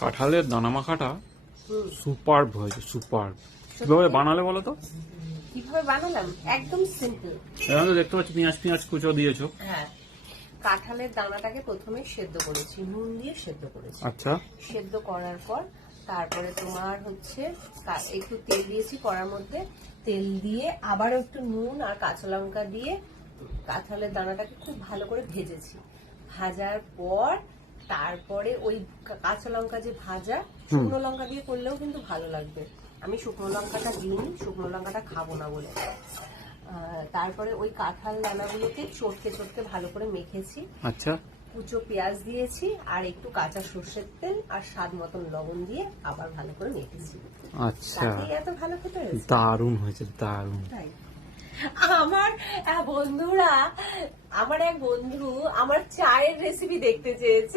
কাঁঠালের দানা মাখাটা সুপারব হয়েছে, সুপারব। কিভাবে বানালে বলো তো? কিভাবে বানালাম? একদম সিম্পল। এখানে তো দেখতে পাচ্ছি পেঁয়াজ কুচো দিয়েছো। হ্যাঁ, কাঁঠালের দানাটাকে প্রথমে সেদ্ধ করেছি, নুন দিয়ে সেদ্ধ করেছি। আচ্ছা। সেদ্ধ করার পর তারপরে তোমার হচ্ছে একটু তেল দিয়েছি কড়ার মধ্যে, তেল দিয়ে আবার একটু নুন আর কাঁচা লঙ্কা দিয়ে কাঁঠালের দানাটাকে খুব ভালো করে ভেজেছি। ভাজার পর তারপরে ওই কাঁচা লঙ্কা যে ভাজা, শুকনো লঙ্কা দিয়ে করলেও কিন্তু ভালো লাগবে। আমি শুকনো লঙ্কাটা দিইনি, শুকনো লঙ্কাটা খাবো না বলে। তারপরে ওই কাঁঠাল দানাগুলোকে চটকে চটকে ভালো করে মেখেছি। আচ্ছা। কুচো পেঁয়াজ দিয়েছি আর একটু কাঁচা সর্ষের তেল আর স্বাদ মতন লবণ দিয়ে আবার ভালো করে মেখেছি। আচ্ছা, তাতেই এত ভালো খেতে হয়েছে। দারুণ হয়েছে, দারুণ। তাই আমার বন্ধুরা, আমার এক বন্ধু আমার চায়ের রেসিপি দেখতে চেয়েছে।